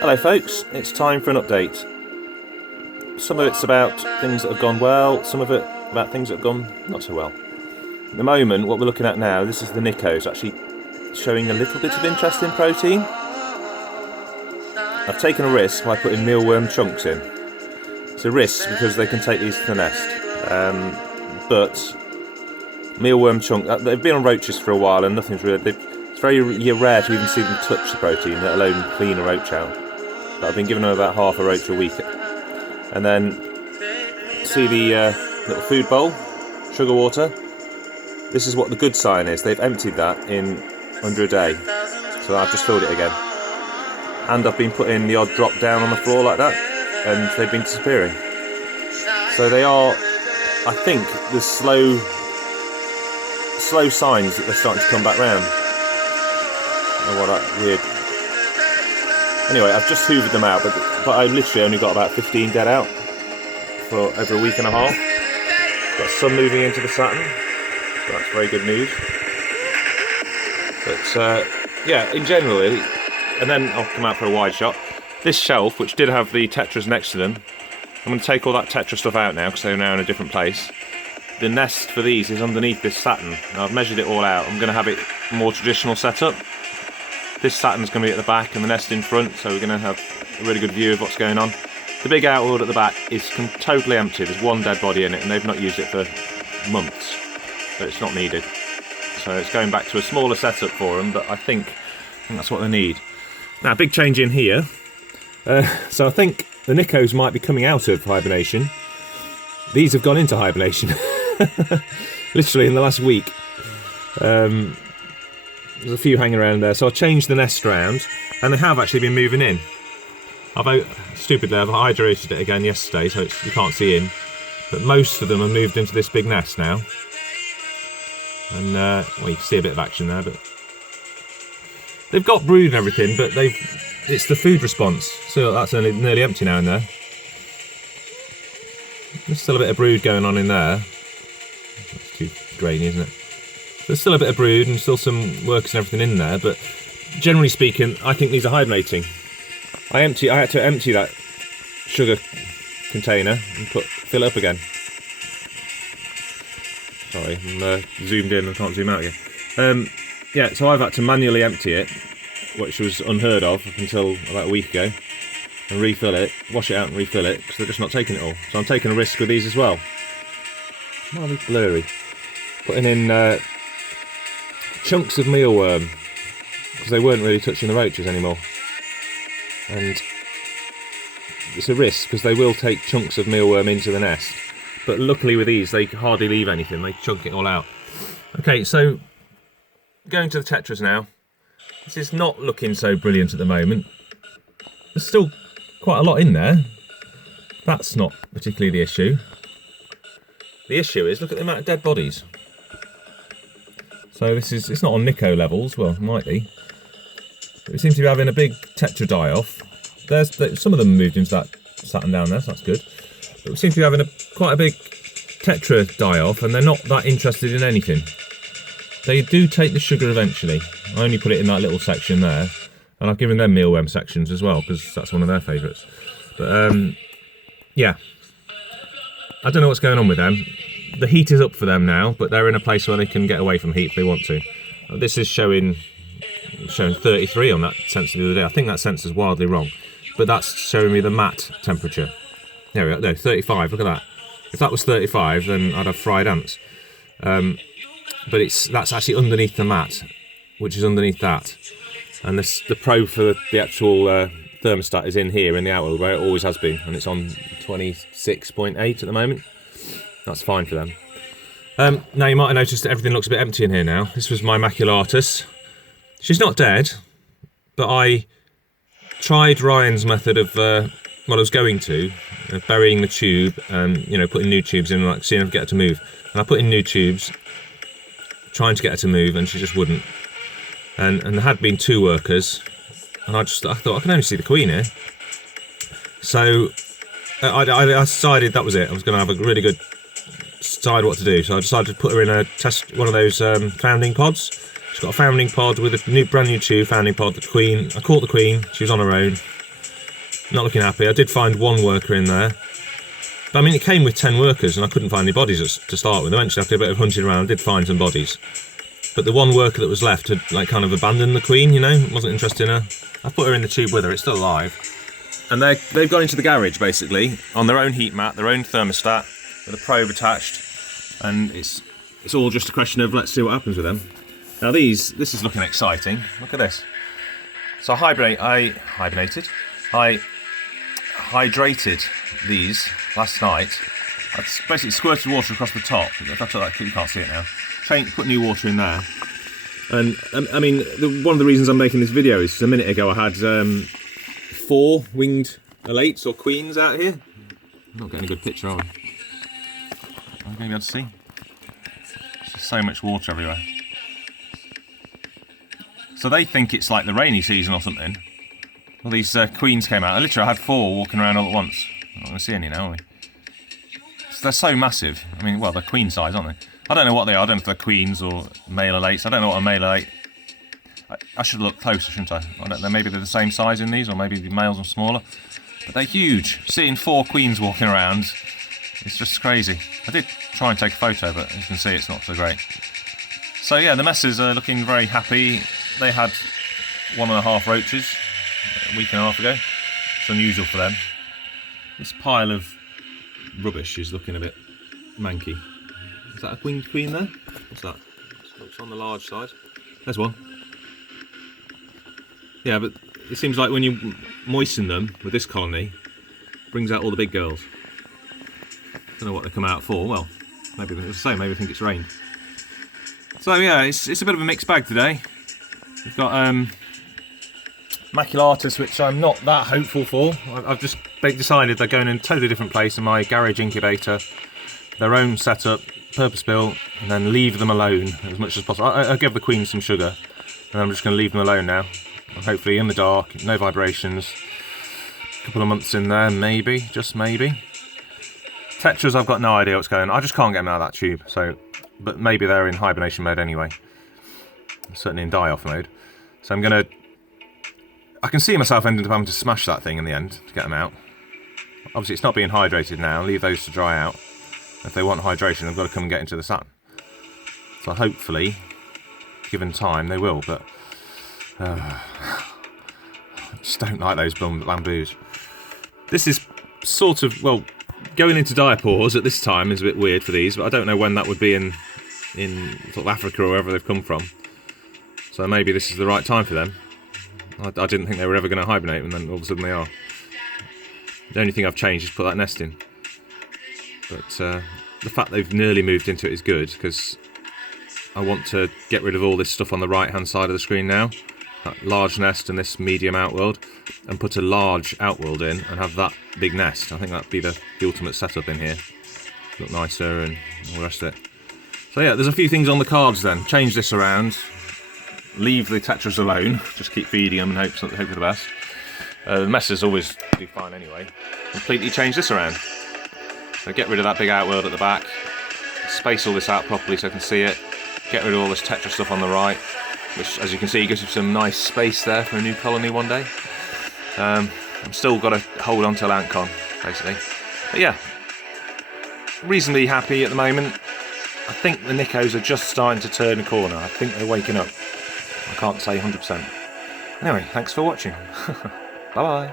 Hello folks, it's time for an update. Some of it's about things that have gone well, some of it about things that have gone not so well. At the moment, what we're looking at now, this is the nico. It's actually showing a little bit of interest in protein. I've taken a risk by putting mealworm chunks in. It's a risk because they can take these to the nest. But mealworm chunk, they've been on roaches for a while and nothing's really... It's very rare to even see them touch the protein, let alone clean a roach out. But I've been giving them about half a roach a week. And then, see the little food bowl, sugar water. This is what the good sign is. They've emptied that in under a day. So I've just filled it again. And I've been putting the odd drop down on the floor like that, and they've been disappearing. So they are, I think, the slow signs that they're starting to come back round. Oh, what that weird. Anyway, I've just hoovered them out, but I literally only got about 15 dead out for over a week and a half. Got some moving into the Saturn, so that's very good news. But yeah, in general, and then I'll come out for a wide shot. This shelf, which did have the tetras next to them, I'm going to take all that tetra stuff out now because they're now in a different place. The nest for these is underneath this Saturn. Now I've measured it all out. I'm going to have it more traditional setup. This Saturn's going to be at the back and the nest in front, so we're going to have a really good view of what's going on. The big outboard at the back is totally empty. There's one dead body in it and they've not used it for months, so it's not needed. So it's going back to a smaller setup for them, but I think that's what they need. Now, big change in here. So I think the Nicos might be coming out of hibernation. These have gone into hibernation. Literally in the last week. There's a few hanging around there, so I'll change the nest around, and they have actually been moving in. Stupidly, I've hydrated it again yesterday, so you can't see in, but most of them have moved into this big nest now. And well, you can see a bit of action there, but they've got brood and everything, but it's the food response. So that's nearly empty now in there. There's still a bit of brood going on in there. That's too grainy, isn't it? There's still a bit of brood and still some workers and everything in there, but generally speaking, I think these are hibernating. I had to empty that sugar container and fill it up again. Sorry, I'm zoomed in, I can't zoom out again. Yeah, so I've had to manually empty it, which was unheard of up until about a week ago, and refill it, wash it out and refill it, because they're just not taking it all. So I'm taking a risk with these as well. Might be blurry. Putting in chunks of mealworm, because they weren't really touching the roaches anymore. And it's a risk, because they will take chunks of mealworm into the nest. But luckily with these, they hardly leave anything, they chunk it all out. Okay, so going to the tetras now. This is not looking so brilliant at the moment. There's still quite a lot in there. That's not particularly the issue. The issue is, look at the amount of dead bodies. So it's not on nico levels, well, it might be. But we seem to be having a big tetra die-off. Some of them moved into that Saturn down there, so that's good. But we seem to be having quite a big tetra die-off, and they're not that interested in anything. They do take the sugar eventually. I only put it in that little section there, and I've given them mealworm sections as well, because that's one of their favourites. But yeah, I don't know what's going on with them. The heat is up for them now, but they're in a place where they can get away from heat if they want to. This is showing 33 on that sensor the other day. I think that sensor's wildly wrong, but that's showing me the mat temperature. There we go, no, 35, look at that. If that was 35, then I'd have fried ants. But that's actually underneath the mat, which is underneath that. And the probe for the actual thermostat is in here in the outward, where it always has been, and it's on 26.8 at the moment. That's fine for them. Now you might have noticed that everything looks a bit empty in here now. This was my maculatus. She's not dead, but I tried Ryan's method of what I was going to, burying the tube and putting new tubes in, like seeing if I get her to move. And I put in new tubes, trying to get her to move, and she just wouldn't. And there had been 2 workers, and I thought I can only see the queen here. So I decided that was it. I was going to have a really good decide what to do. So I decided to put her in one of those founding pods. She's got a founding pod with a brand new tube founding pod. The queen, I caught the queen. She was on her own. Not looking happy. I did find one worker in there. But I mean, it came with 10 workers and I couldn't find any bodies to start with. Eventually, after a bit of hunting around, I did find some bodies. But the one worker that was left had like kind of abandoned the queen, you know, wasn't interested in her. I put her in the tube with her, it's still alive. And they've gone into the garage, basically, on their own heat mat, their own thermostat, with a probe attached. And it's all just a question of, let's see what happens with them. Now this is looking exciting. Look at this. So I hydrated these last night. I basically squirted water across the top. You can't see it now. Put new water in there. And I mean, one of the reasons I'm making this video is a minute ago I had 4 winged elates or queens out here. I'm not getting a good picture, are we? I'm going to be able to see. There's just so much water everywhere. So they think it's like the rainy season or something. Well, these queens came out. I had 4 walking around all at once. I'm not going to see any now, are we? So they're so massive. I mean, well, they're queen size, aren't they? I don't know what they are. I don't know if they're queens or male elates. I don't know what a male elate. I should look closer, shouldn't I? I don't know. Maybe they're the same size in these, or maybe the males are smaller. But they're huge. Seeing 4 queens walking around, it's just crazy. I did try and take a photo, but as you can see, it's not so great. So yeah, the messes are looking very happy. They had 1.5 roaches a week and a half ago. It's unusual for them. This pile of rubbish is looking a bit manky. Is that a queen there? What's that? It's on the large side. There's one. Yeah, but it seems like when you moisten them with this colony, it brings out all the big girls. Don't know what they come out for. Well, maybe it's the same. Maybe they think it's rained. So yeah, it's a bit of a mixed bag today. We've got maculatus, which I'm not that hopeful for. I've just decided they're going in a totally different place in my garage incubator. Their own setup, purpose-built, and then leave them alone as much as possible. I give the queen some sugar, and I'm just going to leave them alone now. And hopefully in the dark, no vibrations. A couple of months in there, maybe, just maybe. Tetras, I've got no idea what's going on. I just can't get them out of that tube. So, but maybe they're in hibernation mode anyway. Certainly in die-off mode. So I can see myself ending up having to smash that thing in the end to get them out. Obviously, it's not being hydrated now. Leave those to dry out. If they want hydration, they've got to come and get into the sun. So hopefully, given time, they will, but I just don't like those bamboos. This is sort of, well, going into diapause at this time is a bit weird for these, but I don't know when that would be in sort of Africa or wherever they've come from. So maybe this is the right time for them. I didn't think they were ever going to hibernate, and then all of a sudden they are. The only thing I've changed is put that nest in. But the fact they've nearly moved into it is good, because I want to get rid of all this stuff on the right hand side of the screen now. That large nest and this medium outworld, and put a large outworld in and have that big nest. I think that'd be the ultimate setup in here. Look nicer and all the rest of it. So yeah, there's a few things on the cards then. Change this around. Leave the tetras alone. Just keep feeding them and hope for the best. The messes always do fine anyway. Completely change this around. So get rid of that big outworld at the back, space all this out properly so I can see it, get rid of all this tetra stuff on the right, which as you can see gives you some nice space there for a new colony one day. I'm still got to hold on till AntCon, basically. But yeah, reasonably happy at the moment. I think the nicos are just starting to turn a corner. I think they're waking up. I can't say 100%. Anyway, thanks for watching. Bye bye.